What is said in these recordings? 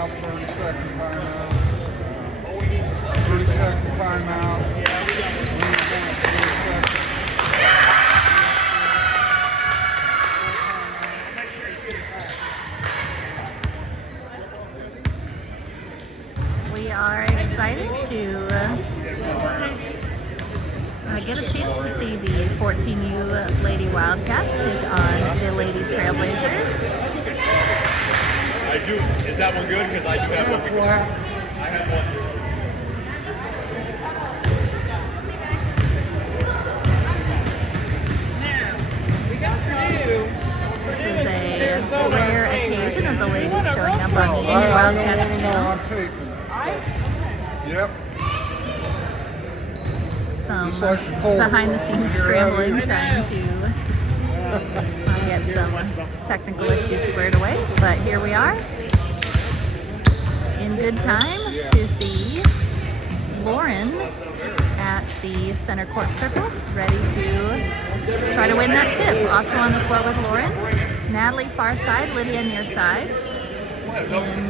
timeout, 30-second timeout. 30-second timeout. We are excited to get a chance to see the 14U Lady Wildcats take on the Lady Trailblazers. I do. Is that one good? Because I do have one before. I have one. This is a rare occasion of the ladies showing up on the Wildcats channel. Yep. Some behind-the-scenes scrambling, trying to get some technical issues squared away. But here we are, in good time to see Lauren at the center court circle, ready to try to win that tip. Also on the floor with Lauren, Natalie far side, Lydia near side. In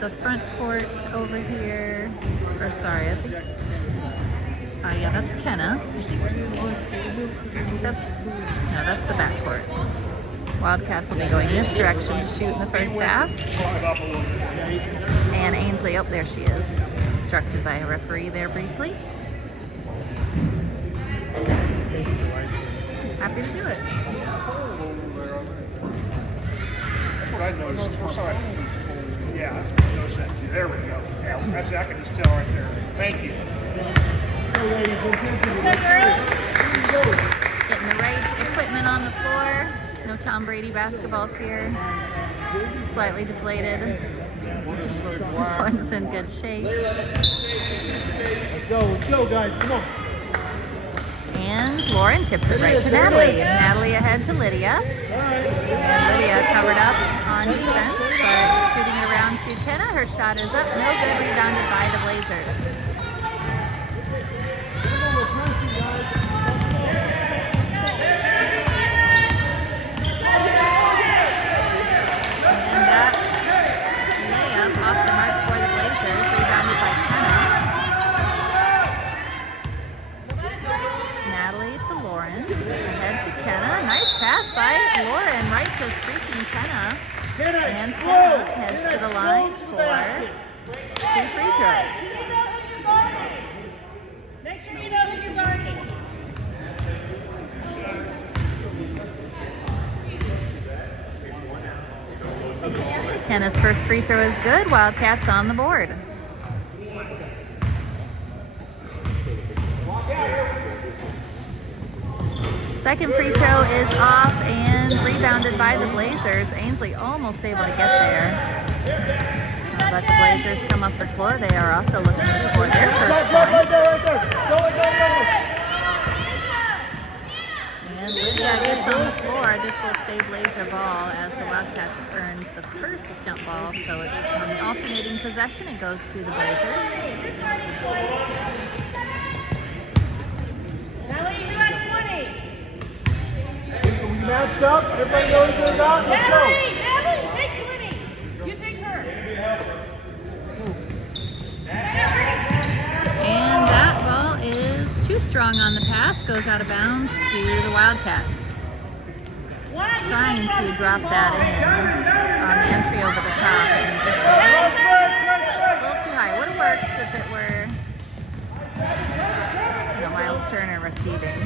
the front court over here, or sorry, I think, yeah, that's Kenna. I think that's the back court. Wildcats will be going this direction to shoot in the first half. And Ainsley, oh, there she is, obstructed by a referee there briefly. Happy to do it. That's what I noticed the first time. Yeah, I noticed that too. There we go. Yeah, that's, I can just tell right there. Thank you. Getting the right equipment on the floor. No Tom Brady basketballs here. Slightly deflated. This one's in good shape. Let's go, guys. Come on. And Lauren tips it right to Natalie. Natalie ahead to Lydia. And Lydia covered up on defense, but shooting it around to Kenna. Her shot is up. No good. Rebounded by the Blazers. And that layup off the mark for the Blazers. Rebounded by Kenna. Natalie to Lauren, ahead to Kenna. Nice pass by Lauren, right to streaking Kenna. And Kenna heads to the line for 2 free throws. Make sure you know who you're guarding. Kenna's first free throw is good. Wildcats on the board. Second free throw is off and rebounded by the Blazers. Ainsley almost able to get there. But the Blazers come up the floor. They are also looking to score their first point. And Lydia gets on the floor. This will stay Blazer ball as the Wildcats earned the first jump ball. So on the alternating possession, it goes to the Blazers. Natalie, who has 20? We matched up. Everybody knows they're about. Let's go. Natalie, take 20. You take her. And that ball is too strong on the pass. Goes out of bounds to the Wildcats. Trying to drop that in on the entry over the top. And just a little too high. Would have worked if it were, Miles Turner receiving.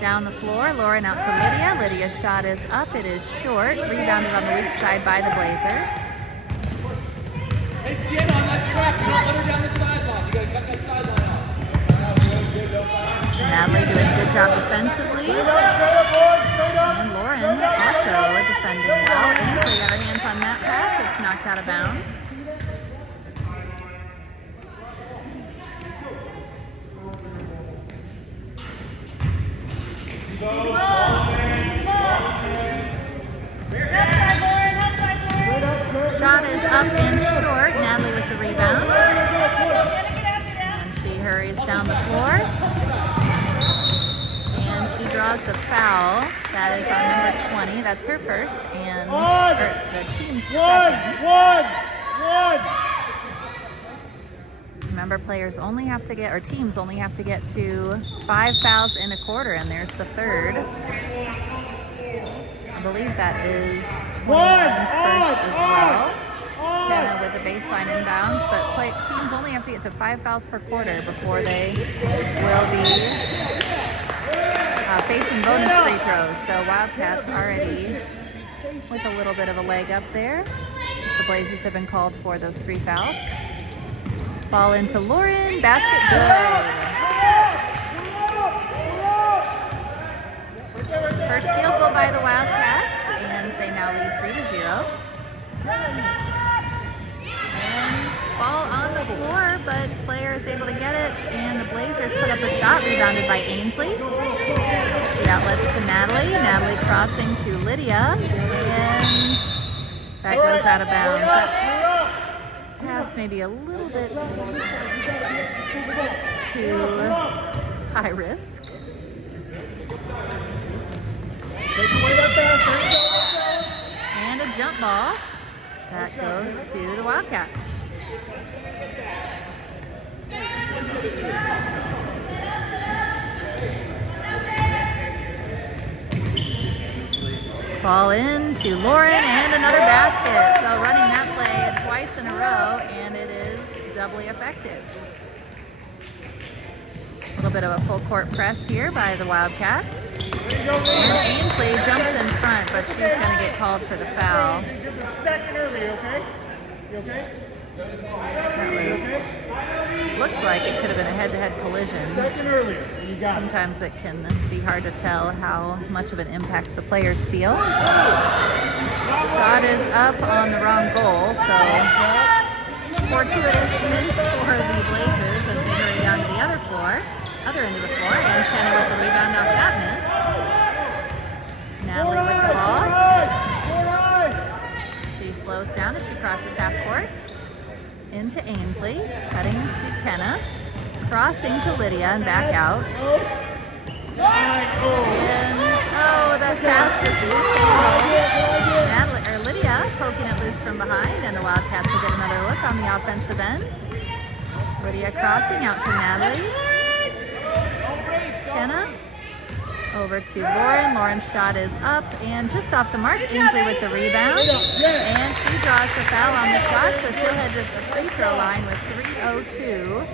Down the floor, Lauren out to Lydia. Lydia's shot is up. It is short. Rebounded on the weak side by the Blazers. Hey, Sienna, on that track, you don't let her down the sideline. You gotta cut that sideline off. Natalie doing a good job defensively. And Lauren also defending well. Ainsley got her hands on that pass. It's knocked out of bounds. Shot is up and short. Natalie with the rebound. And she hurries down the floor. And she draws the foul. That is on number 20. That's her first, and the team's second. One. Remember, players only have to get, or teams only have to get to 5 fouls in a quarter, and there's the third. I believe that is 21's first as well. Kenna with the baseline inbounds, but teams only have to get to 5 fouls per quarter before they will be facing bonus free throws. So Wildcats already with a little bit of a leg up there. The Blazers have been called for those 3 fouls. Ball into Lauren, basket good. First field goal by the Wildcats, and they now lead 3-0. And ball on the floor, but player is able to get it, and the Blazers put up a shot, rebounded by Ainsley. She outlets to Natalie. Natalie crossing to Lydia, and that goes out of bounds. That pass maybe a little bit too high risk. And a jump ball. That goes to the Wildcats. Ball in to Lauren, and another basket. So running that play twice in a row, and it is doubly effective. A little bit of a full court press here by the Wildcats. And Ainsley jumps in front, but she's going to get called for the foul. Just a second early, okay? You okay? That looked like it could have been a head-to-head collision. Second earlier. You got it. Sometimes it can be hard to tell how much of an impact the players feel. Shot is up on the wrong goal, so fortuitous miss for the Blazers as they hurry down to the other end of the floor, and Kenna with the rebound off that miss. Natalie with the ball. She slows down as she crosses half court into Ainsley, cutting to Kenna, crossing to Lydia and back out. And that pass just loose. Lydia poking it loose from behind, and the Wildcats will get another look on the offensive end. Lydia crossing out to Natalie. Kenna over to Lauren. Lauren's shot is up and just off the mark. Ainsley with the rebound, and she draws the foul on the shot, so she'll head to the free throw line with 3:02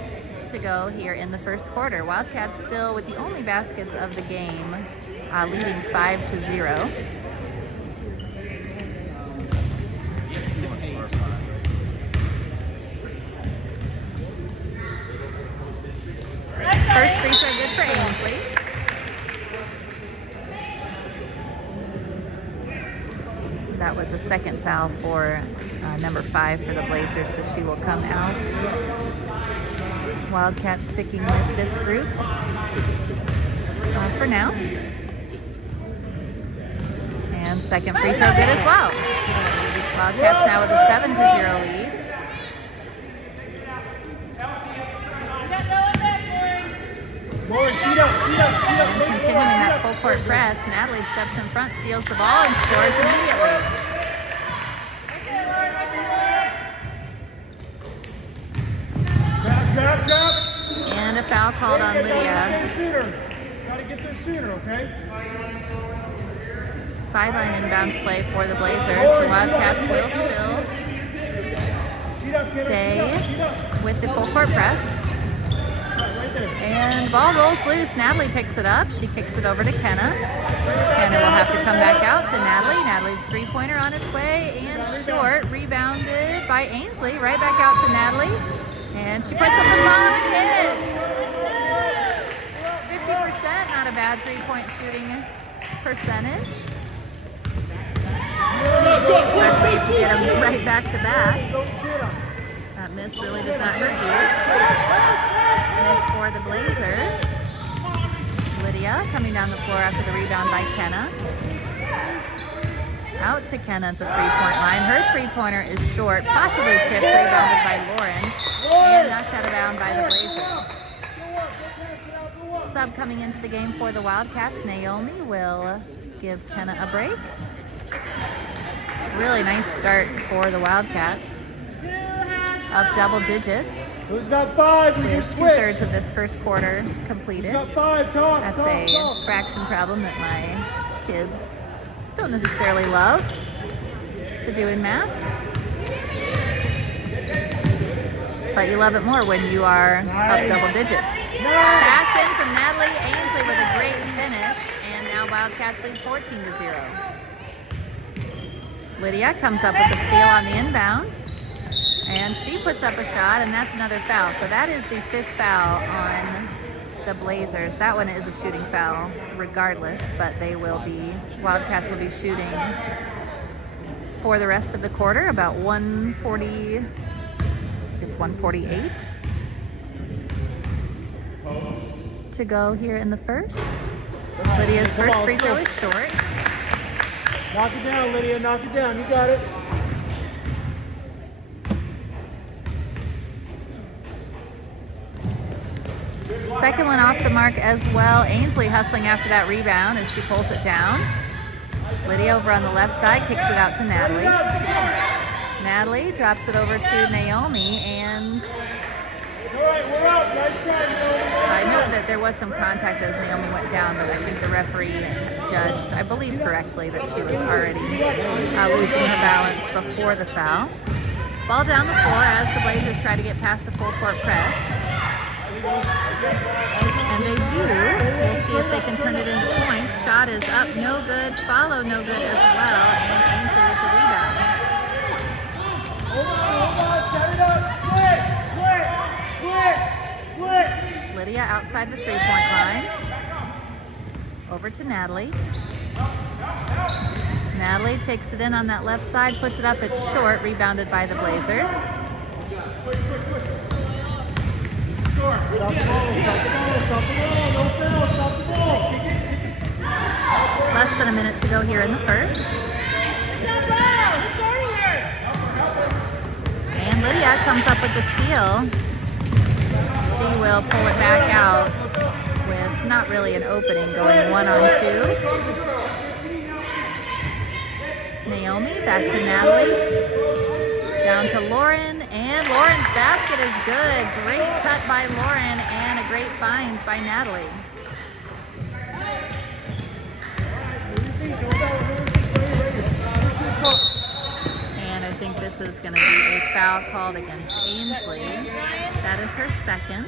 to go here in the first quarter. Wildcats still with the only baskets of the game, leading 5-0. First free throw good for Ainsley. That was a second foul for number 5 for the Blazers, so she will come out. Wildcats sticking with this group for now. And second free throw good as well. Wildcats now with a 7-0 lead. And continuing that full court press, Natalie steps in front, steals the ball, and scores immediately. And a foul called on Lydia. Gotta get there sooner, okay? Sideline inbounds play for the Blazers. The Wildcats will still stay with the full court press. And ball rolls loose. Natalie picks it up. She kicks it over to Kenna. Kenna will have to come back out to Natalie. Natalie's three-pointer on its way and short. Rebounded by Ainsley. Right back out to Natalie. And she puts up the ball and hits. 50%, not a bad three-point shooting percentage. Especially if you get them right back to back. That miss really does not hurt you. Miss for the Blazers. Lydia coming down the floor after the rebound by Kenna. Out to Kenna at the three-point line. Her three-pointer is short, possibly tipped, rebounded by Lauren, and knocked out of bounds by the Blazers. sub coming into the game for the Wildcats. Naomi will give Kenna a break. Really nice start for the Wildcats. Up double digits. Who's got 5? We With just switch. 2/3 of this first quarter completed. Who's got 5? Talk. That's talk, a talk. fraction problem that my kids don't necessarily love to do in math. But you love it more when you are up double digits. Pass in from Natalie Ainsley with a great finish, and now Wildcats lead 14-0. Lydia comes up with a steal on the inbounds, and she puts up a shot, and that's another foul. So that is the 5th foul on the Blazers. That one is a shooting foul regardless, but Wildcats will be shooting for the rest of the quarter, about 140. It's 148 to go here in the first. Lydia's first free throw is short. Knock it down, Lydia. Knock it down. You got it. Second one off the mark as well. Ainsley hustling after that rebound, and she pulls it down. Lydia over on the left side kicks it out to Natalie. Natalie drops it over to Naomi, and All right, we're up. Nice try, Naomi. I know that there was some contact as Naomi went down, but I think the referee judged, I believe correctly, that she was already losing her balance before the foul. Ball down the floor as the Blazers try to get past the full court press. And they do. We'll see if they can turn it into points. Shot is up, no good. Follow, no good as well. And Ainsley with the rebound. Hold on. Set it up. Split. Lydia outside the three-point line. Over to Natalie. Natalie takes it in on that left side, puts it up. It's short, rebounded by the Blazers. Stop the ball. No foul. Stop the ball. Less than a minute to go here in the first. And Lydia comes up with the steal. She will pull it back out with not really an opening, going 1-on-2. Naomi back to Natalie. Down to Lauren, and Lauren's basket is good. Great cut by Lauren and a great find by Natalie. And I think this is going to be a foul called against Ainsley. That is her second.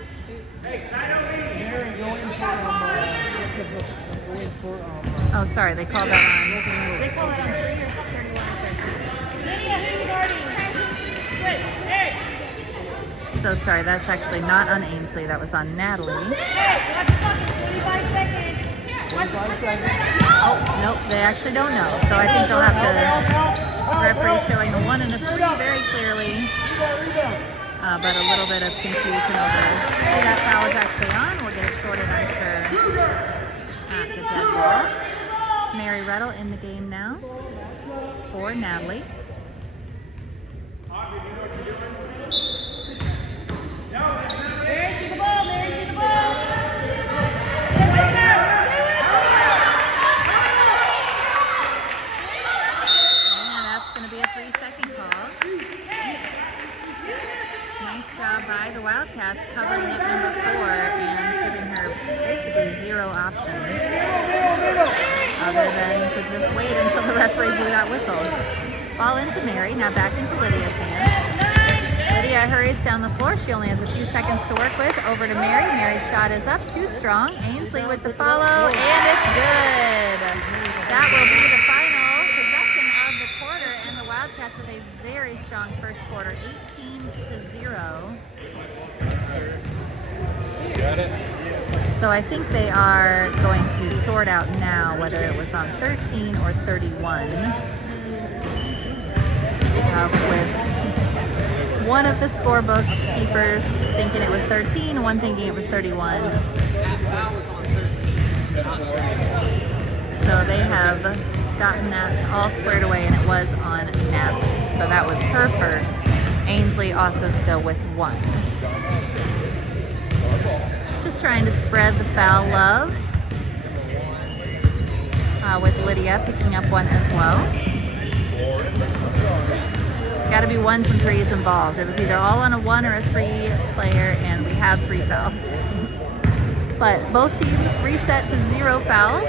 Oh, sorry, they called that on. They called that on 3 or 31 or 13. So sorry, that's actually not on Ainsley. That was on Natalie. Oh, nope, they actually don't know. So I think they'll have to, referee showing a 1 and a 3 very clearly. But a little bit of confusion over who that foul is actually on. We'll get it sorted, I'm sure, at the dead ball. Mary Reddle in the game now for Natalie. Mary, see the ball, Mary, see the ball. And that's going to be a 3-second call. Nice job by the Wildcats covering it number 4 and giving her basically 0 options other than to just wait until the referee blew that whistle. Ball into Mary, now back into Lydia's hands. Lydia hurries down the floor. She only has a few seconds to work with. Over to Mary. Mary's shot is up, too strong. Ainsley with the follow, and it's good. That will be the final possession of the quarter, and the Wildcats with a very strong first quarter, 18-0. Got it. So I think they are going to sort out now whether it was on 13 or 31. With one of the scorebook keepers thinking it was 13, one thinking it was 31. So they have gotten that all squared away, and it was on Natalie. So that was her first. Ainsley also still with 1. Just trying to spread the foul love with Lydia picking up one as well. Got to be ones and threes involved. It was either all on a 1 or a 3 player, and we have 3 fouls. But both teams reset to 0 fouls.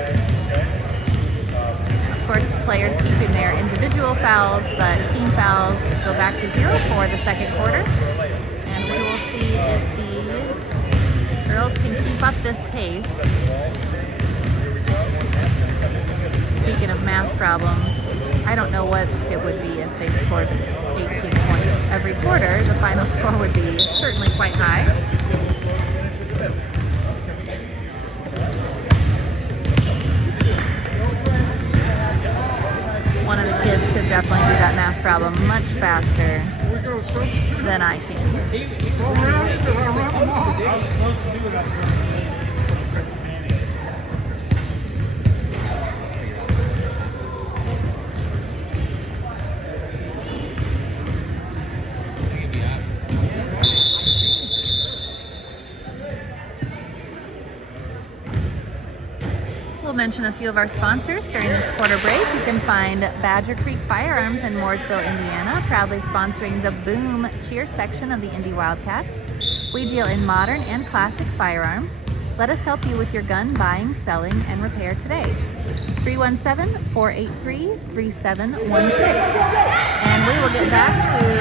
Of course, the players keeping their individual fouls, but team fouls go back to 0 for the second quarter. And we will see if the girls can keep up this pace. Speaking of math problems, I don't know what it would be if they scored 18 points every quarter. The final score would be certainly quite high. One of the kids could definitely do that math problem much faster than I can. We'll mention a few of our sponsors during this quarter break. You can find Badger Creek Firearms in Mooresville, Indiana, proudly sponsoring the Boom Cheer section of the Indy Wildcats. We deal in modern and classic firearms. Let us help you with your gun buying, selling, and repair today. 317-483-3716. And we will get back to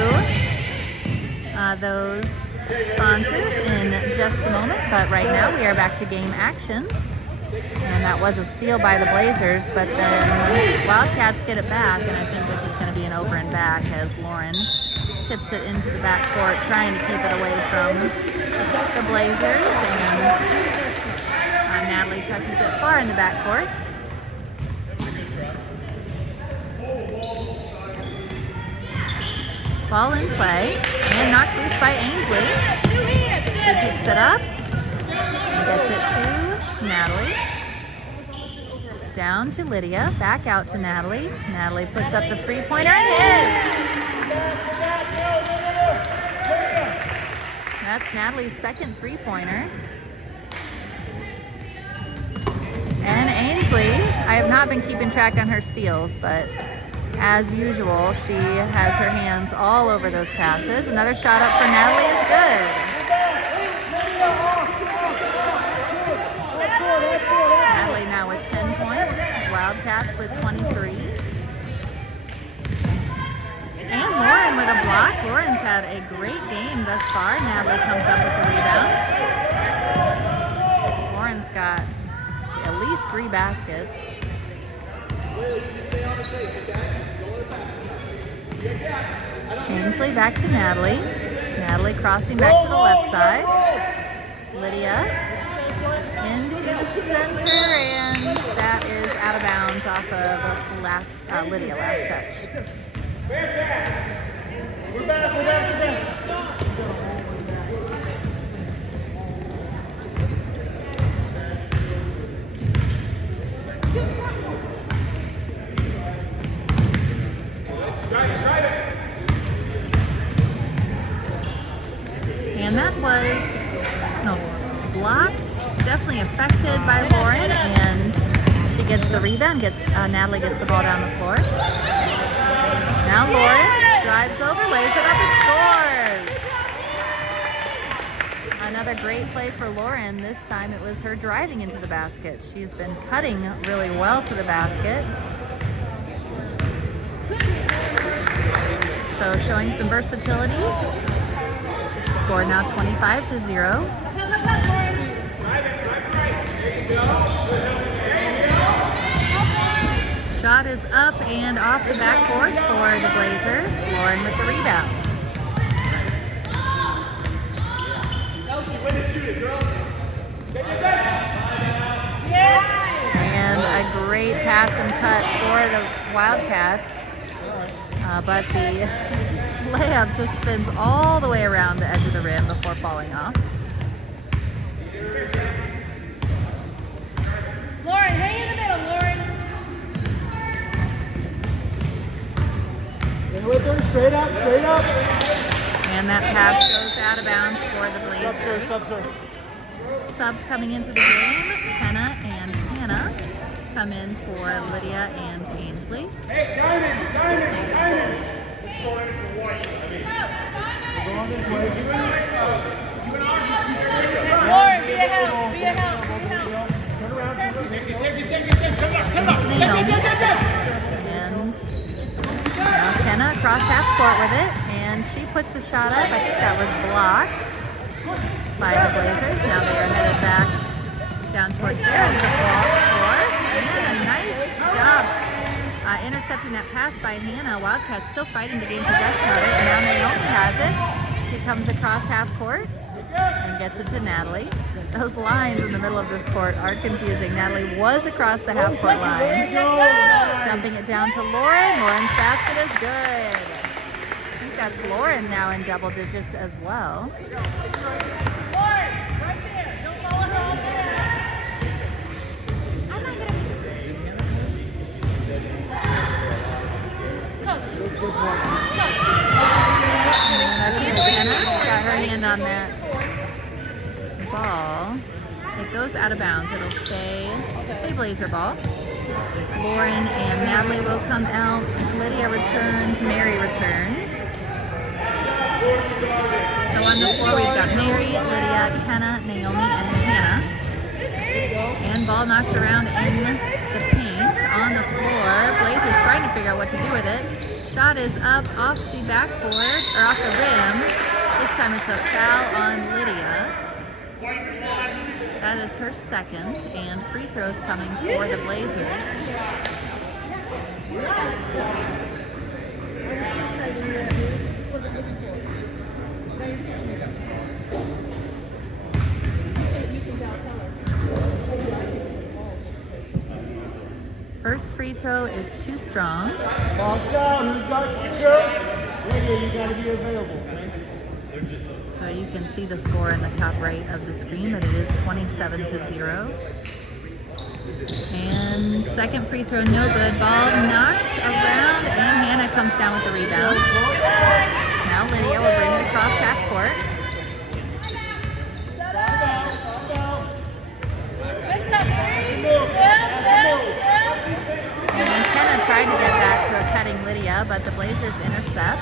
those sponsors in just a moment, but right now we are back to game action. And that was a steal by the Blazers, but then Wildcats get it back, and I think this is going to be an over and back as Lauren tips it into the backcourt, trying to keep it away from the Blazers, and Natalie touches it far in the backcourt. Ball in play, and knocked loose by Ainsley. She picks it up and gets it to Natalie. Down to Lydia, back out to Natalie. Natalie puts up the 3-pointer and hits. That's Natalie's second 3-pointer. And Ainsley, I have not been keeping track on her steals, but as usual, she has her hands all over those passes. Another shot up for Natalie is good. Natalie now with 10 points, Wildcats with 23. And Lauren with a block. Lauren's had a great game thus far. Natalie comes up with the rebound. Lauren's got at least 3 baskets. Ainsley back to Natalie. Natalie crossing back to the left side. Lydia into the center, and that is out of bounds off of Lydia last touch. We're back. And that was blocked, definitely affected by Lauren, and she gets the rebound. Natalie gets the ball down the floor. Now Lauren drives over, lays it up, and scores. Another great play for Lauren. This time it was her driving into the basket. She's been cutting really well to the basket. So showing some versatility. Score now 25-0. Shot is up and off the backboard for the Blazers. Lauren with the rebound. And a great pass and cut for the Wildcats. But the layup just spins all the way around the edge of the rim before falling off. Lauren, hang in the middle, Lauren. Straight up. And that pass goes out of bounds for the Blazers. Subs coming into the game, Kenna and Hannah come in for Lydia and Ainsley. Hey, Diamond! Let's go in for White. Lauren, be a help, be a help, be a help. Turn around. Naomi. And now Kenna across half court with it, and she puts the shot up. I think that was blocked by the Blazers. Now they are headed back down towards their end of the floor. And a nice job intercepting that pass by Hannah. Wildcats still fighting to gain possession of it. And now Naomi has it. She comes across half court and gets it to Natalie. Those lines in the middle of this court are confusing. Natalie was across the half court line. Dumping it down to Lauren. Lauren's basket is good. I think that's Lauren now in double digits as well. Lauren, right there. Don't follow her all there. Kenna got her hand on that ball. It goes out of bounds. It'll stay Blazer ball. Lauren and Natalie will come out. Lydia returns. Mary returns. So on the floor we've got Mary, Lydia, Kenna, Naomi, and Hannah. And ball knocked around in the paint on the floor. Blazers trying to figure out what to do with it. Shot is up off the backboard, or off the rim. This time it's a foul on Lydia. That is her second, and free throws coming for the Blazers. First free throw is too strong. Ball down. Who's got you? Lydia, you got to be available. So you can see the score in the top right of the screen, but it is 27-0. And second free throw, no good. Ball knocked around, and Hannah comes down with the rebound. Now Lydia will bring it across half court. And Kenna tried to get back to a cutting Lydia, but the Blazers intercept.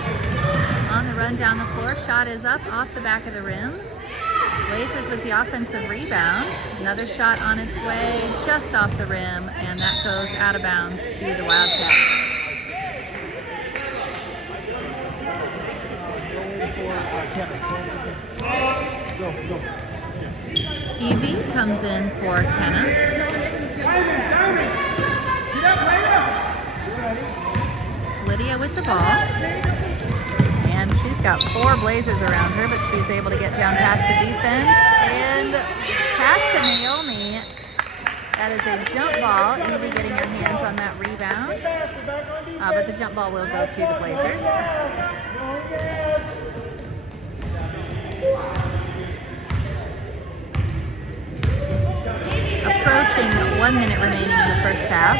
On the run down the floor, shot is up off the back of the rim. Blazers with the offensive rebound. Another shot on its way just off the rim, and that goes out of bounds to the Wildcats. Evie comes in for Kenna. Lydia with the ball. And she's got 4 Blazers around her, but she's able to get down past the defense and pass to Naomi. That is a jump ball. Evie getting her hands on that rebound. But the jump ball will go to the Blazers. Approaching 1 minute remaining in the first half.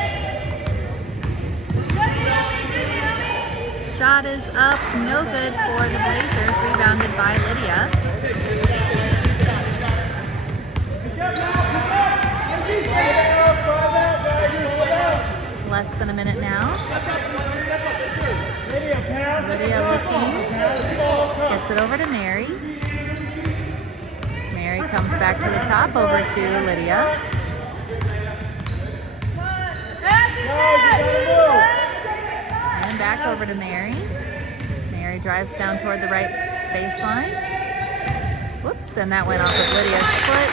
Shot is up, no good for the Blazers, rebounded by Lydia. Less than a minute now. Lydia looking, gets it over to Mary. Mary comes back to the top, over to Lydia. And back over to Mary. Mary drives down toward the right baseline. Whoops, and that went off of Lydia's foot.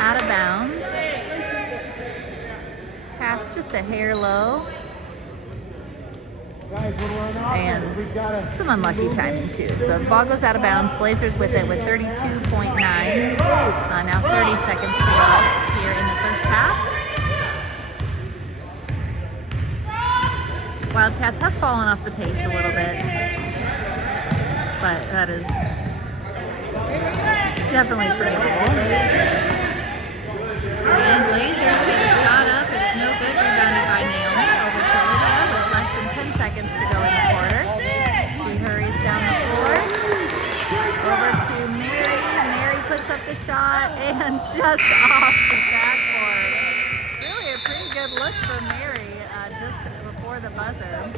Out of bounds. Pass just a hair low. And some unlucky timing too. So the ball goes out of bounds. Blazers with it with 32.9. Now 30 seconds to go here in the first half. Wildcats have fallen off the pace a little bit, but that is definitely forgivable. And Blazers get a shot up. It's no good. Rebounded by Naomi. Over to Lydia with less than 10 seconds to go in the quarter. She hurries down the floor. Over to Mary. Mary puts up the shot and just off the backboard. Really a pretty good look for Mary just before the buzzer.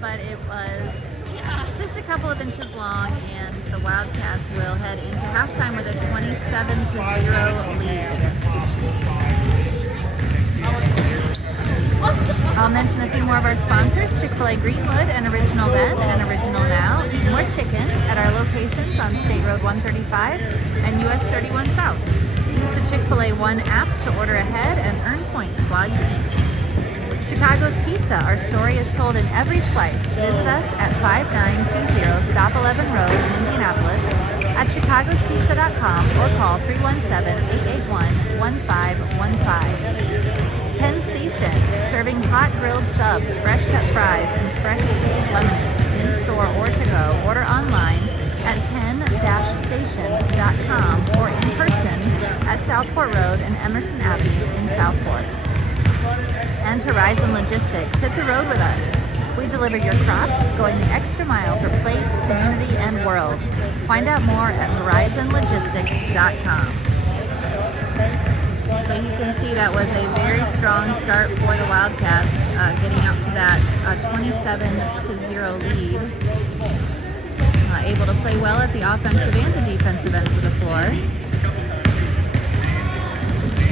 But it was just a couple of inches long, and the Wildcats will head into halftime with a 27-0 lead. I'll mention a few more of our sponsors: Chick-fil-A Greenwood and Original Bend and Original Now. Eat more chicken at our locations on State Road 135 and US 31 South. Use the Chick-fil-A One app to order ahead and earn points while you eat. Chicago's Pizza. Our story is told in every slice. Visit us at 5920 Stop 11 Road in Indianapolis, at chicagospizza.com, or call 317-881-1515. Penn Station, serving hot grilled subs, fresh cut fries, and fresh squeezed lemonade in-store or to go. Order online at penn-station.com or in person at Southport Road and Emerson Avenue in Southport. And Horizon Logistics. Hit the road with us. We deliver your crops, going the extra mile for plate, community, and world. Find out more at horizonlogistics.com. So you can see that was a very strong start for the Wildcats, getting out to that 27-0 lead. Able to play well at the offensive and the defensive ends of the floor.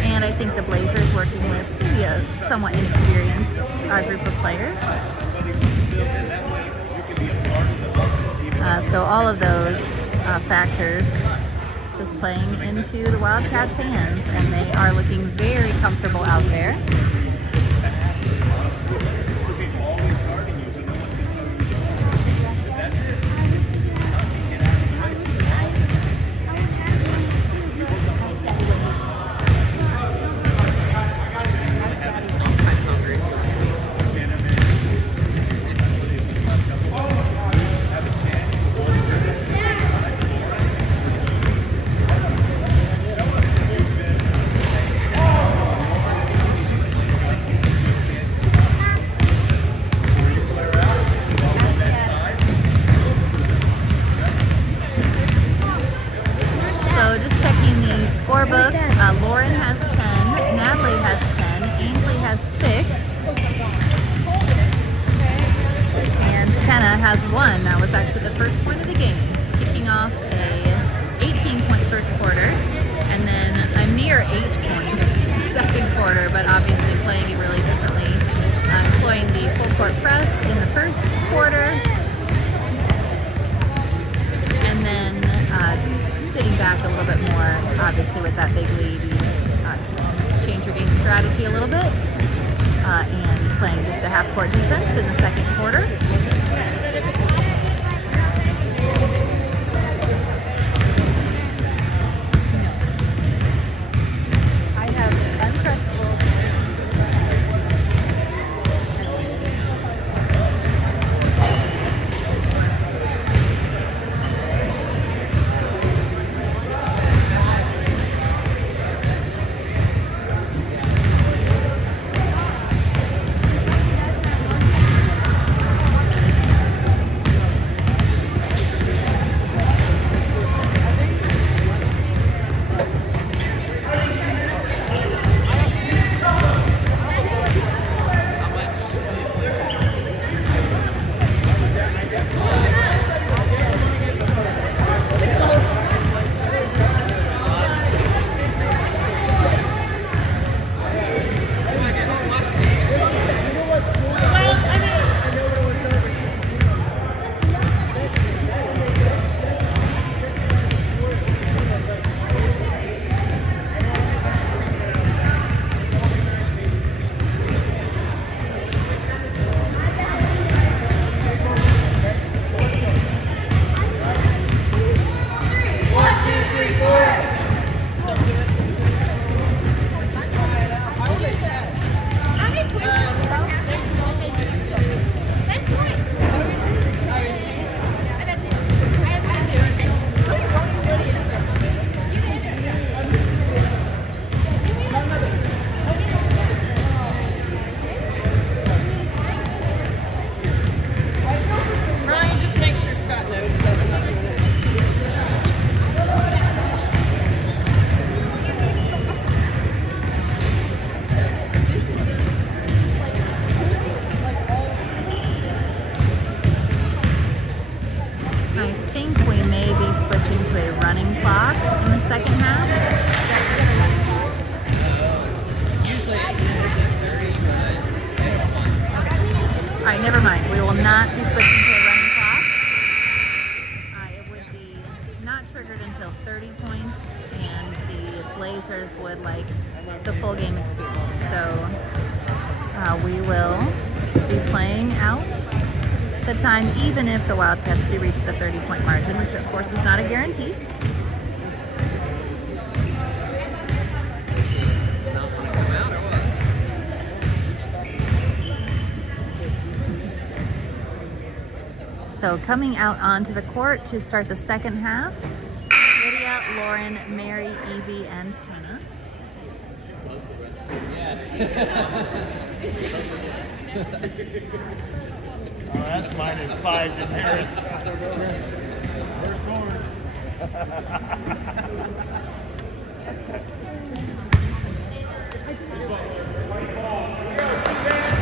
And I think the Blazers, working with maybe a somewhat inexperienced group of players. So all of those factors just playing into the Wildcats' hands, and they are looking very comfortable out there. Scorebook, Lauren has 10, Natalie has 10, Ainsley has 6, and Kenna has 1. That was actually the first point of the game, kicking off a 18-point first quarter, and then a mere 8 points second quarter, but obviously playing it really differently, employing the full court press in the first quarter, and then sitting back a little bit more. Obviously with that big lead, you change your game strategy a little bit, and playing just a half-court defense in the second quarter. I have Uncrustables. second half? Usually it's 30, but All right, never mind. We will not be switching to a running clock. It would be not triggered until 30 points, and the Blazers would like the full game experience. So we will be playing out the time even if the Wildcats do reach the 30-point margin, which of course is not a guarantee. not want to come out or what? So coming out onto the court to start the second half, Lydia, Lauren, Mary, Evie, and Kenna. Yes. Oh, that's -5 to Merritt's. First forward.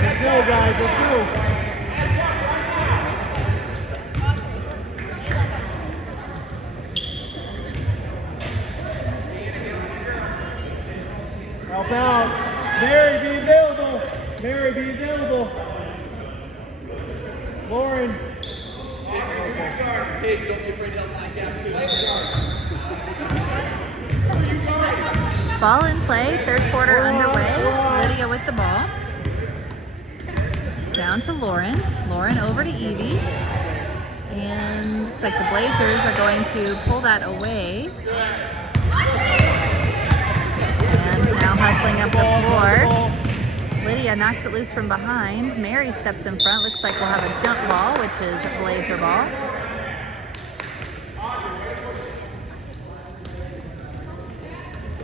Let's go, guys. Let's go. Help out. Mary, be available. Mary, be available. Lauren. Kids, don't be afraid to help that gap too. Ball in play, third quarter underway. Lydia with the ball. Down to Lauren. Lauren over to Evie. And looks like the Blazers are going to pull that away. And now hustling up the floor. Lydia knocks it loose from behind. Mary steps in front. Looks like we'll have a jump ball, which is a Blazer ball.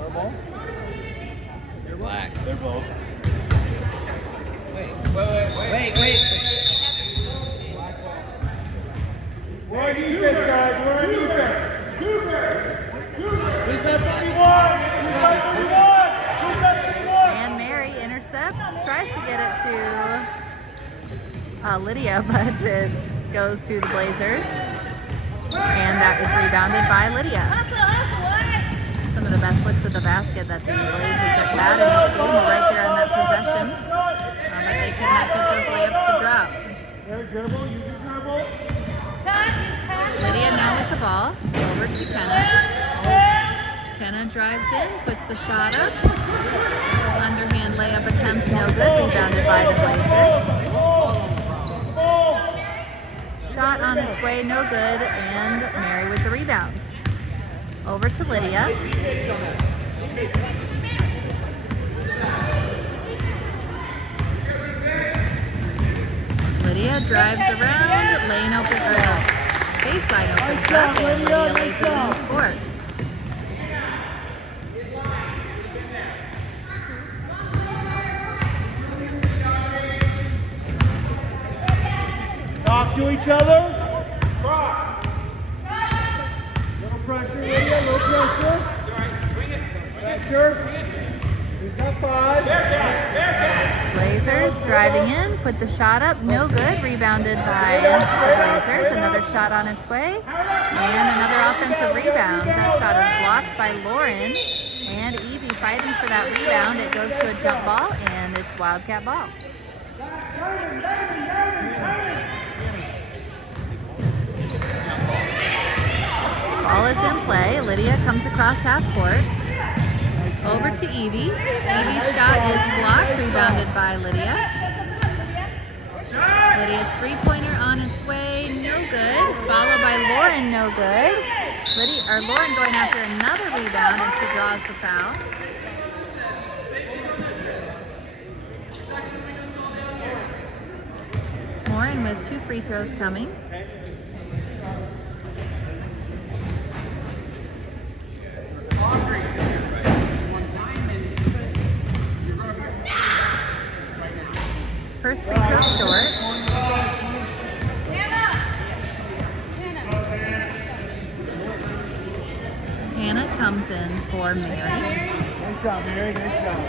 Our ball? You're black. They're both. Wait. We're on defense, guys. We're on defense. Who's that 31? Who's that 31? Who's that 31? And Mary intercepts, tries to get it to Lydia, but it goes to the Blazers. And that is rebounded by Lydia. Some of the best looks at the basket that the Blazers have had in this game were right there in that possession. But they could not get those layups to drop. There, dribble. Use your dribble. Lydia now with the ball. Over to Kenna. Kenna drives in, puts the shot up. Underhand layup attempt, no good. Rebounded by the Blazers. Shot on its way, no good. And Mary with the rebound. Over to Lydia. Lydia drives around, lane open, or the baseline opens up, and Lydia lays it in and scores. Talk to each other. Little pressure, Lydia. Little pressure. Pressure. He's got 5. Blazers driving in, put the shot up, no good. Rebounded by the Blazers. Another shot on its way, and another offensive rebound. That shot is blocked by Lauren, and Evie fighting for that rebound. It goes to a jump ball, and it's Wildcat ball. Ball is in play. Lydia comes across half court. Over to Evie. Evie's shot is blocked, rebounded by Lydia. Lydia's three-pointer on its way, no good. Followed by Lauren, no good. Lauren going after another rebound, and she draws the foul. Lauren with 2 free throws coming. First free throw short. Hannah comes in for Mary. Nice job, Mary. Nice job.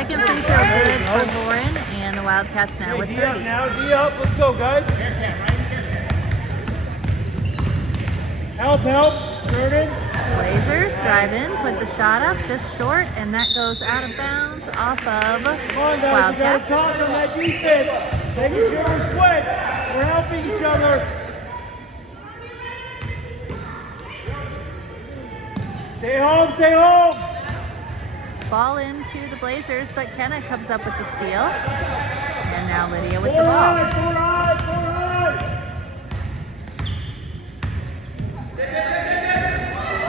Second free throw good for Lauren, and the Wildcats now with 30. Now, D up. Let's go, guys. Help. Jordan. Blazers drive in, put the shot up just short, and that goes out of bounds off of Come on, guys. We gotta Wildcats. talk on that defense. Making sure we're sweat. We're helping each other. Stay home. Ball into the Blazers, but Kenna comes up with the steal. And now Lydia with the ball. Four eyes.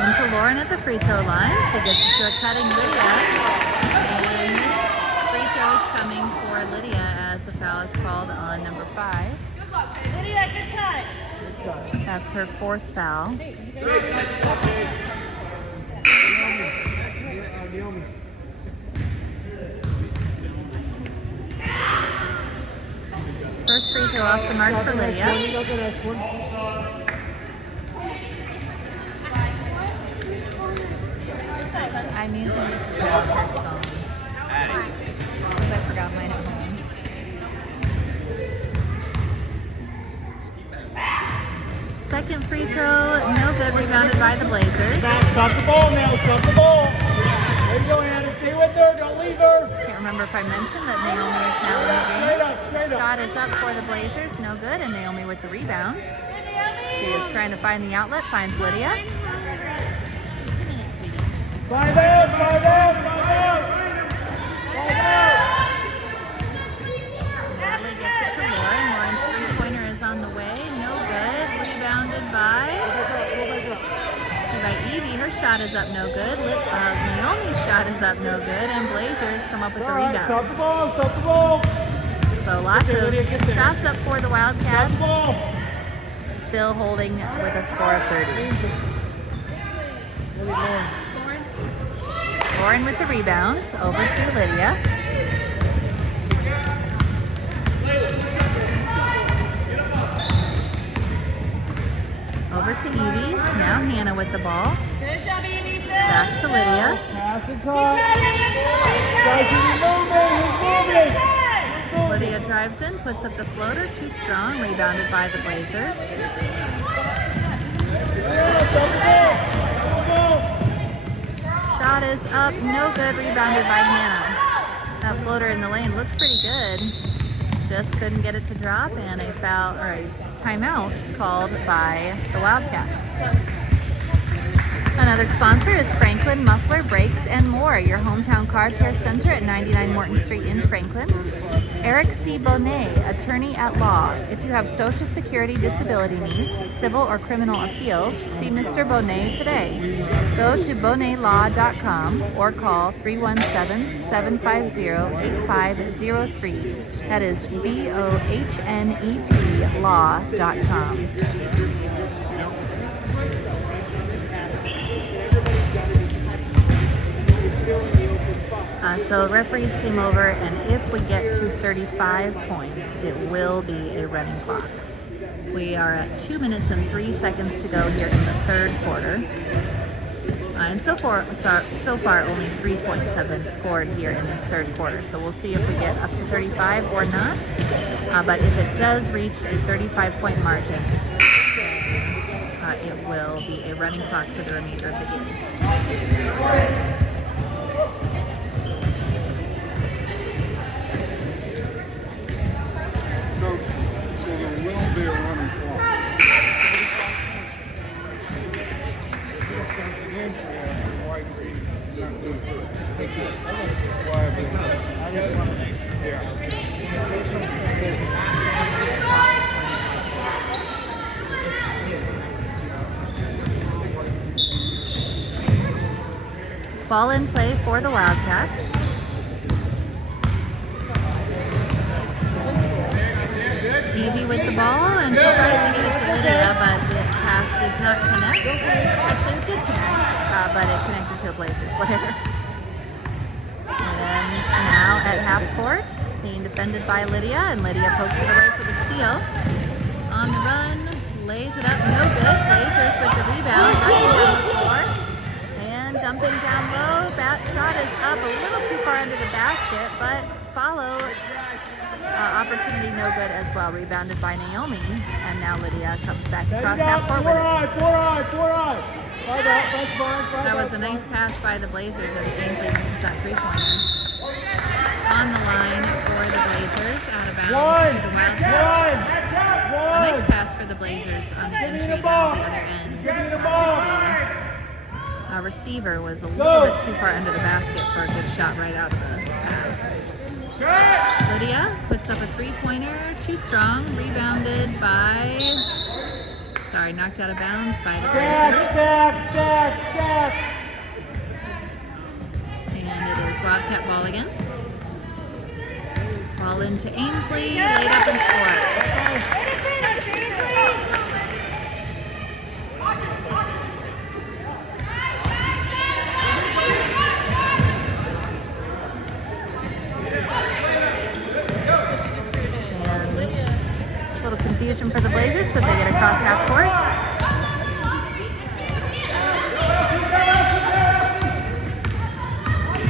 Into Lauren at the free throw line. She gets it to a cutting Lydia. And free throws coming for Lydia as the foul is called on number 5. Lydia, good cut. That's her 4th foul. First free throw off the mark for Lydia. I'm using this as my first phone because I forgot mine at home. Second free throw, no good, rebounded by the Blazers. Stop the ball now. Stop the ball. There you go, Anna. Stay with her. Don't leave her. Can't remember if I mentioned that Naomi is now in the game. Straight up. Shot is up for the Blazers, no good, and Naomi with the rebound. She is trying to find the outlet, finds Lydia. Just a minute, sweetie. Find out. Natalie gets it to Lauren. Lauren's three-pointer is on the way, no good. Rebounded by Evie. Her shot is up, no good. Naomi's shot is up, no good, and Blazers come up with the rebound. Stop the ball. So lots of shots up for the Wildcats. Ball. Still holding with a score of 30. Lauren with the rebound, over to Lydia. Over to Evie, now Hannah with the ball. Good job, Evie. Back to Lydia. Pass and cut. Guys, he's moving. Lydia drives in, puts up the floater, too strong, rebounded by the Blazers. Shot is up, no good, rebounded by Hannah. That floater in the lane looked pretty good. Just couldn't get it to drop, and a foul or a timeout called by the Wildcats. Another sponsor is Franklin Muffler Brakes and More, your hometown car care center at 99 Morton Street in Franklin. Eric C. Bonet, attorney at law. If you have Social Security disability needs, civil or criminal appeals, see Mr. Bonet today. Go to bonetlaw.com or call 317-750-8503. That is BOHNET law.com. So referees came over, and if we get to 35 points, it will be a running clock. We are at 2 minutes and 3 seconds to go here in the third quarter. And so far, only 3 points have been scored here in this third quarter. So we'll see if we get up to 35 or not. But if it does reach a 35-point margin, it will be a running clock for the remainder of the game. Coach, so there will be a running clock. Why do we not do it? That's why I just want to make sure. Yeah. Ball in play for the Wildcats. Evie with the ball, and she tries to get it to Lydia, but the pass does not connect. Actually, it did connect, but it connected to a Blazers player. And now at half court, being defended by Lydia, and Lydia pokes it away for the steal. On the run, lays it up, no good. Blazers with the rebound, running down the floor, and Dumping down low, that shot is up a little too far under the basket, but follow opportunity no good as well. Rebounded by Naomi, and now Lydia comes back across half court with it. Four eye. That was a nice pass by the Blazers as Ainsley misses that three-pointer. On the line for the Blazers, out of bounds to the Wildcats. A nice pass for the Blazers on the entry down the other end. Our receiver was a little bit too far under the basket for a good shot right out of the pass. Lydia puts up a three-pointer, too strong, rebounded by, knocked out of bounds by the Blazers. And it is Wildcat ball again. Ball into Ainsley, laid up and scored. A little confusion for the Blazers, but they get across half court.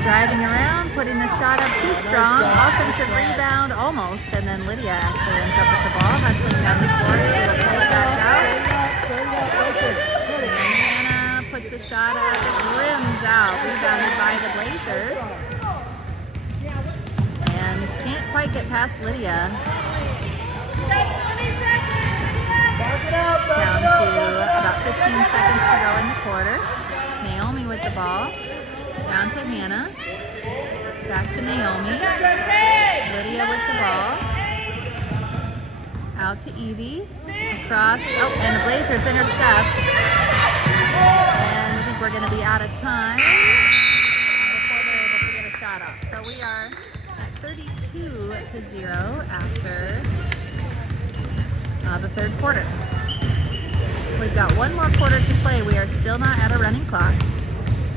Driving around, putting the shot up too strong. Offensive rebound, almost, and then Lydia actually ends up with the ball, hustling down the court. She will pull it back out. And Hannah puts a shot up, it rims out, rebounded by the Blazers. And can't quite get past Lydia. Down to about 15 seconds to go in the quarter. Naomi with the ball. Down to Hannah. Back to Naomi. Lydia with the ball. Out to Evie. Across. Oh, and the Blazers intercept. And I think we're going to be out of time before they're able to get a shot up. So we are at 32-0 after the third quarter. We've got one more quarter to play. We are still not at a running clock.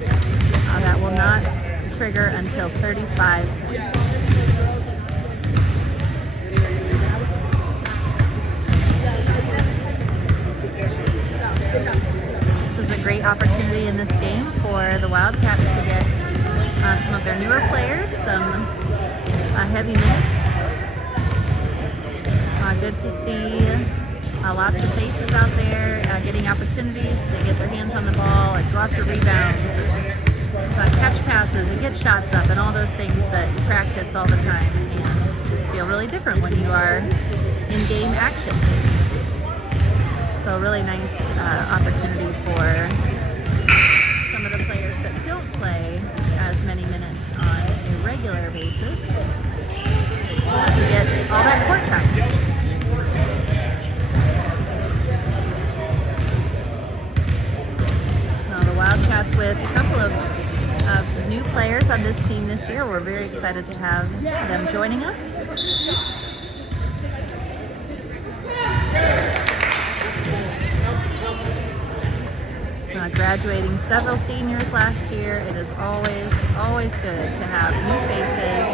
That will not trigger until 35 points. This is a great opportunity in this game for the Wildcats to get some of their newer players some heavy minutes. Good to see lots of faces out there getting opportunities to get their hands on the ball and go after rebounds and catch passes and get shots up and all those things that you practice all the time and just feel really different when you are in game action. So a really nice opportunity for some of the players that don't play as many minutes on a regular basis to get all that court time. Wildcats with a couple of new players on this team this year. We're very excited to have them joining us. Graduating several seniors last year, it is always good to have new faces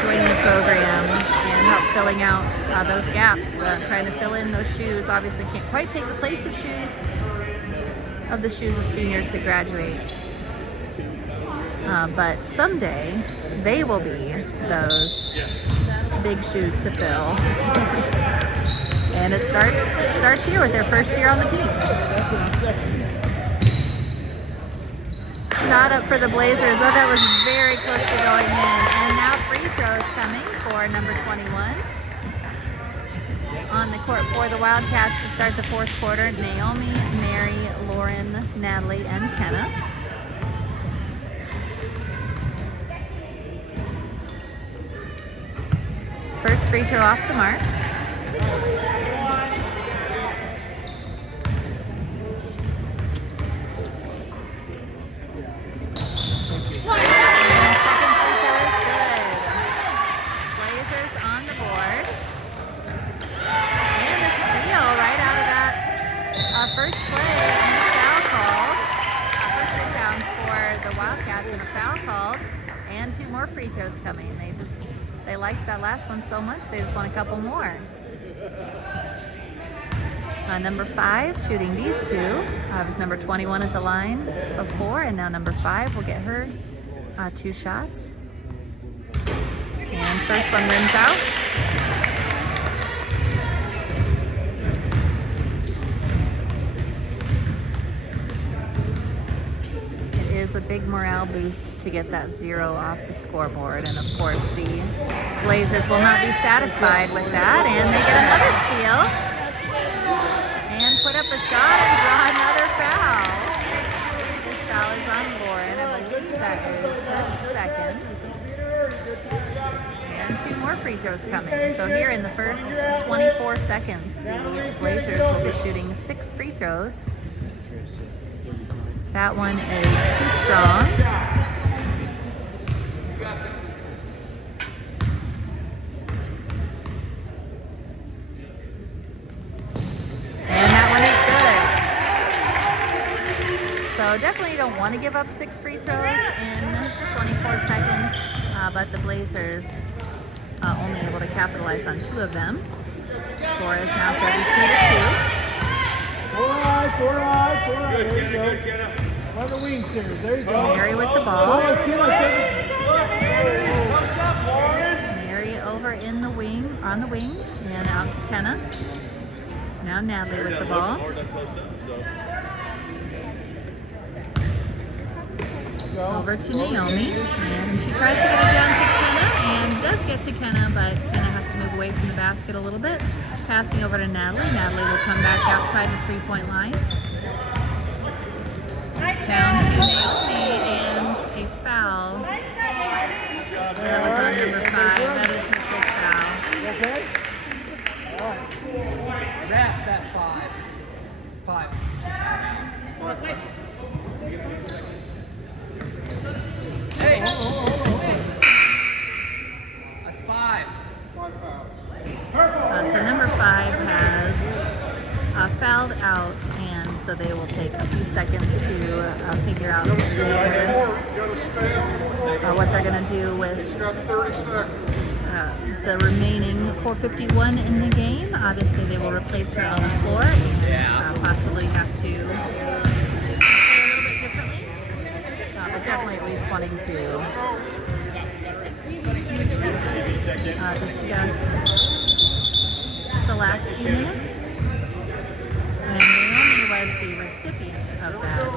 joining the program and help filling out those gaps, trying to fill in those shoes. Obviously can't quite take the place of the shoes of seniors that graduate. But someday they will be those big shoes to fill. And it starts here with their first year on the team. Not up for the Blazers. Oh, that was very close to going in. And now free throws coming for number 21. On the court for the Wildcats to start the fourth quarter, Naomi, Mary, Lauren, Natalie, and Kenna. First free throw off the mark. Free throws coming. They liked that last one so much they just want a couple more. Number 5 shooting these two. Was number 21 at the line before, and now number 5 will get her 2 shots. And first one rims out. It is a big morale boost to get that 0 off the scoreboard, and of course the Blazers will not be satisfied with that, and they get another steal. And put up a shot and draw another foul. This foul is on Lauren. I believe that is her second. And 2 more free throws coming. So here in the first 24 seconds, the Blazers will be shooting 6 free throws. That one is too strong. So definitely don't want to give up 6 free throws in 24 seconds, but the Blazers only able to capitalize on 2 of them. Score is now 32-2. 4 high. There you go. On the wing centers. There you go. Mary with the ball. What's up, Lauren? Mary over in the wing, on the wing, and out to Kenna. Now Natalie with the ball. Over to Naomi, and she tries to get it down to Kenna, and does get to Kenna, but Kenna has to move away from the basket a little bit. Passing over to Natalie. Natalie will come back outside the 3-point line. Down to Naomi, and a foul. That was on number 5. That is her 5th foul. Okay? Ref, that's 5. 5. Hey! That's 5. So number 5 has fouled out, and so they will take a few seconds to figure out what they're going to do with the remaining 4:51 in the game. Obviously, they will replace her on the floor and possibly have to play a little bit differently, but definitely at least wanting to discuss the last few minutes. And Naomi was the recipient of that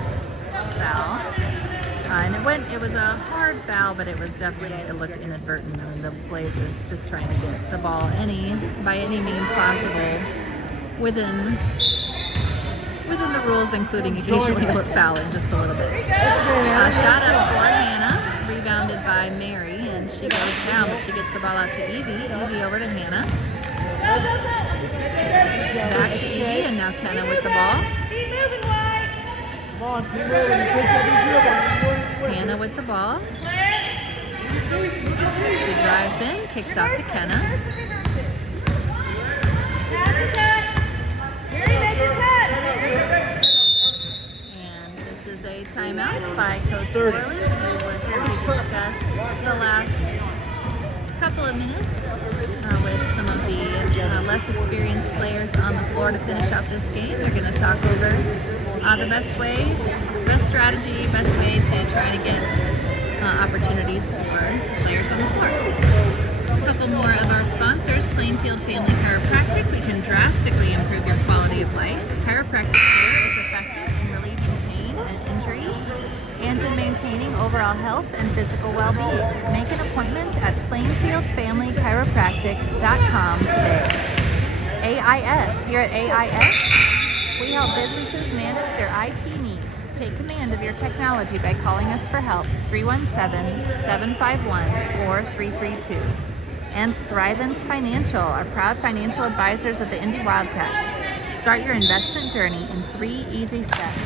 foul. And it was a hard foul, but it was definitely, it looked inadvertent. I mean, the Blazers just trying to get the ball by any means possible within the rules, including occasionally fouling just a little bit. Shot up for Hannah, rebounded by Mary, and she goes down, but she gets the ball out to Evie. Evie over to Hannah. Back to Evie, and now Kenna with the ball. Hannah with the ball. She drives in, kicks out to Kenna. And this is a timeout by Coach Borland, who was to discuss the last couple of minutes with some of the less experienced players on the floor to finish out this game. They're going to talk over the best strategy, best way to try to get opportunities for players on the floor. A couple more of our sponsors. Plainfield Family Chiropractic. We can drastically improve your quality of life. Chiropractic care is effective in relieving pain and injuries and in maintaining overall health and physical well-being. Make an appointment at plainfieldfamilychiropractic.com today. AIS. Here at AIS, we help businesses manage their IT needs. Take command of your technology by calling us for help, 317-751-4332. And Thrivent Financial, our proud financial advisors of the Indy Wildcats. Start your investment journey in 3 easy steps.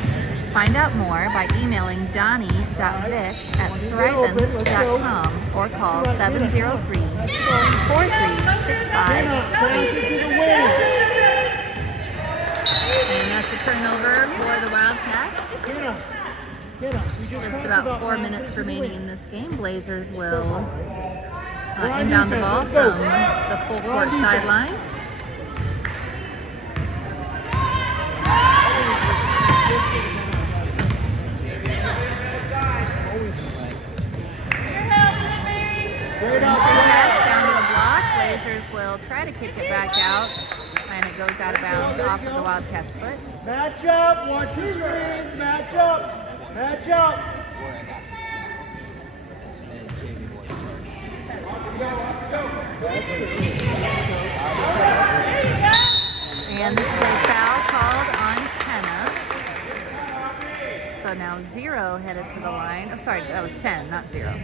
Find out more by emailing donnie.vick@thrivent.com or call 703-343-6586. And that's a turnover for the Wildcats. Just about 4 minutes remaining in this game. Blazers will inbound the ball from the full court sideline. they'll try to kick it back out, and it goes out of bounds off of the Wildcats' foot. Match up, watch the screens, match up, match up. And this is a foul called on Kenna. So now 0 headed to the line. Oh, sorry, that was 10, not 0.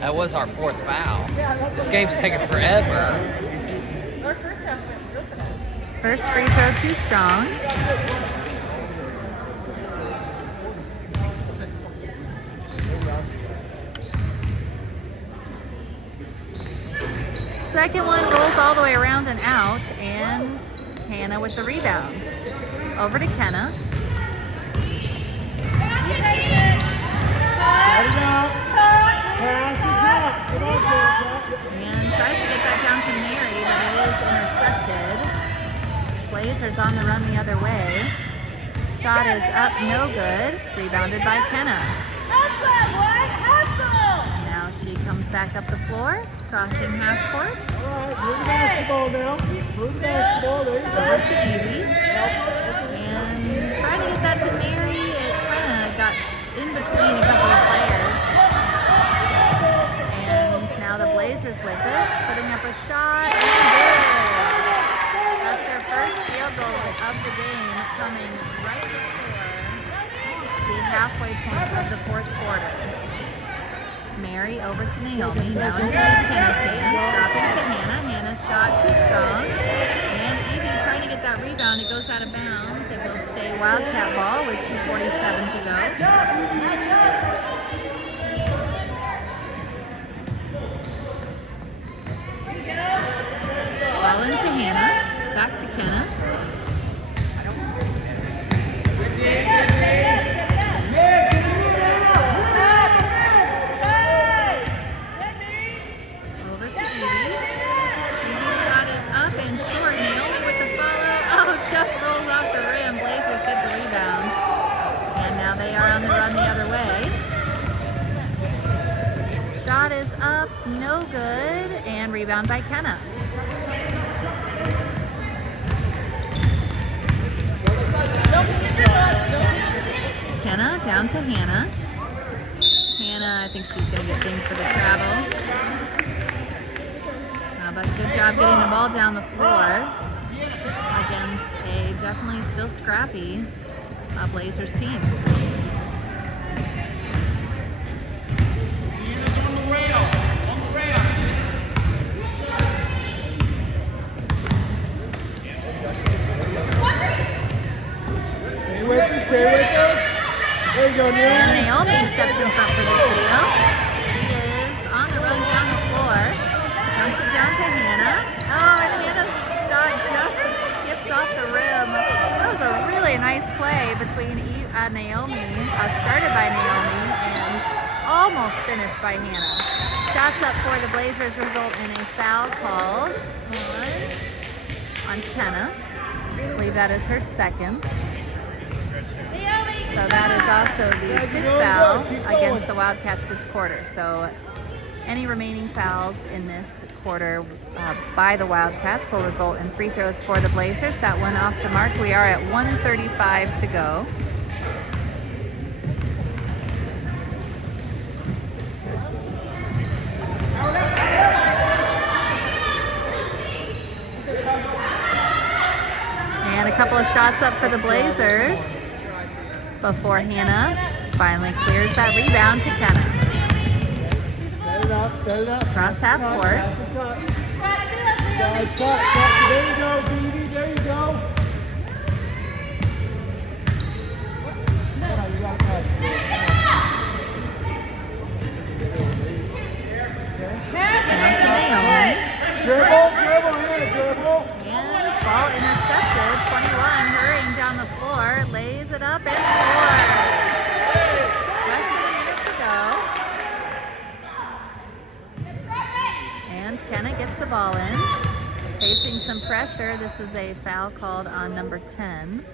That was our 4th foul. This game's taking forever. Our first half went real fast. First free throw too strong. Second one rolls all the way around and out, and Hannah with the rebound. Over to Kenna. Set it up. Pass it up. Come on, Georgia. And tries to get that down to Mary, but it is intercepted. Blazers on the run the other way. Shot is up, no good. Rebounded by Kenna. Hustle, boy, hustle! Now she comes back up the floor, crossing half court. All right, move the basketball now. Move the basketball. There you Over go. to Evie. And trying to get that to Mary. It kind of got in between a couple of players. And now the Blazers with it, putting up a shot. And good. That's their first field goal of the game, coming right before the halfway point of the 4th quarter. Mary over to Naomi, now into Kenna's hands, dropping to Hannah. Hannah's shot too strong. And Evie trying to get that rebound. It goes out of bounds. It will stay Wildcat ball with 2:47 to go. Ball into Hannah. Back to Kenna. Over to Evie. Evie's shot is up and short. Naomi with the follow. Oh, just rolls off the rim. Blazers get the rebound. And now they are on the run the other way. Shot is up, no good, and rebound by Kenna. Kenna down to Hannah. Hannah, I think she's going to get dinged for the travel. But good job getting the ball down the floor against a definitely still scrappy Blazers team. Stay with her. There you go, Naomi. And Naomi steps in front for the steal. She is on the run down the floor. Jumps it down to Hannah. Oh, and Hannah's shot just skips off the rim. That was a really nice play between Naomi, started by Naomi, and almost finished by Hannah. Shots up for the Blazers result in a foul call on Kenna. I believe that is her second. So that is also the 5th foul against the Wildcats this quarter. So any remaining fouls in this quarter by the Wildcats will result in free throws for the Blazers. That one off the mark. We are at 1:35 to go. And a couple of shots up for the Blazers before Hannah finally clears that rebound to Kenna. Set it up, set it up. Cross half court. Guys, cut. There you go, Dee. There you go. You gotta cut. Down to Naomi. Dribble. And ball intercepted. 21 hurrying down the floor. Lays it up and scores. Less than a minute to go. And Kenna gets the ball in. Facing some pressure. This is a foul called on number 10.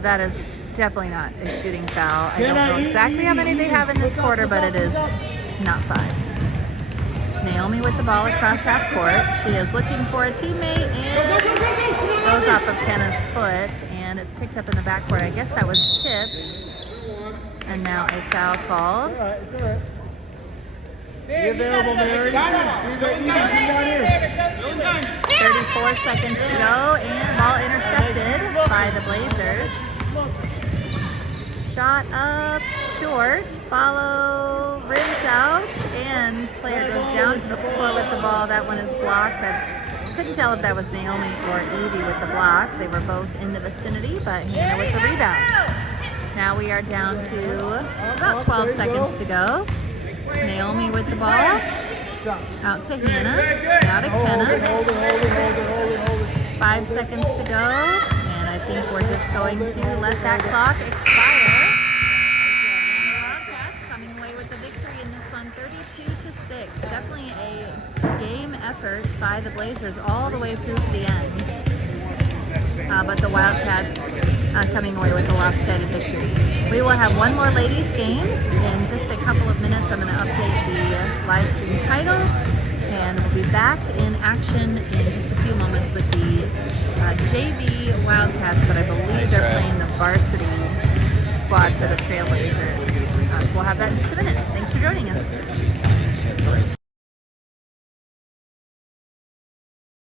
That is definitely not a shooting foul. I don't know exactly how many they have in this quarter, but it is not 5. Naomi with the ball across half court. She is looking for a teammate and throws off of Kenna's foot, and it's picked up in the backcourt. I guess that was tipped. And now a foul called. It's all right, it's all right. Be available, Mary. Be down here. 34 seconds to go, and ball intercepted by the Blazers. Shot up short, follow, rims out, and player goes down to the floor with the ball. That one is blocked. I couldn't tell if that was Naomi or Evie with the block. They were both in the vicinity, but Hannah with the rebound. Now we are down to about 12 seconds to go. Naomi with the ball. Out to Hannah. Now to Kenna. Hold it. 5 seconds to go. And I think we're just going to let that clock expire. And the Wildcats coming away with the victory in this one, 32-6. Definitely a game effort by the Blazers all the way through to the end. But the Wildcats coming away with a lopsided victory. We will have one more ladies game in just a couple of minutes. I'm going to update the live stream title, and we'll be back in action in just a few moments with the JV Wildcats, but I believe they're playing the varsity squad for the Trailblazers. So we'll have that in just a minute. Thanks for joining us.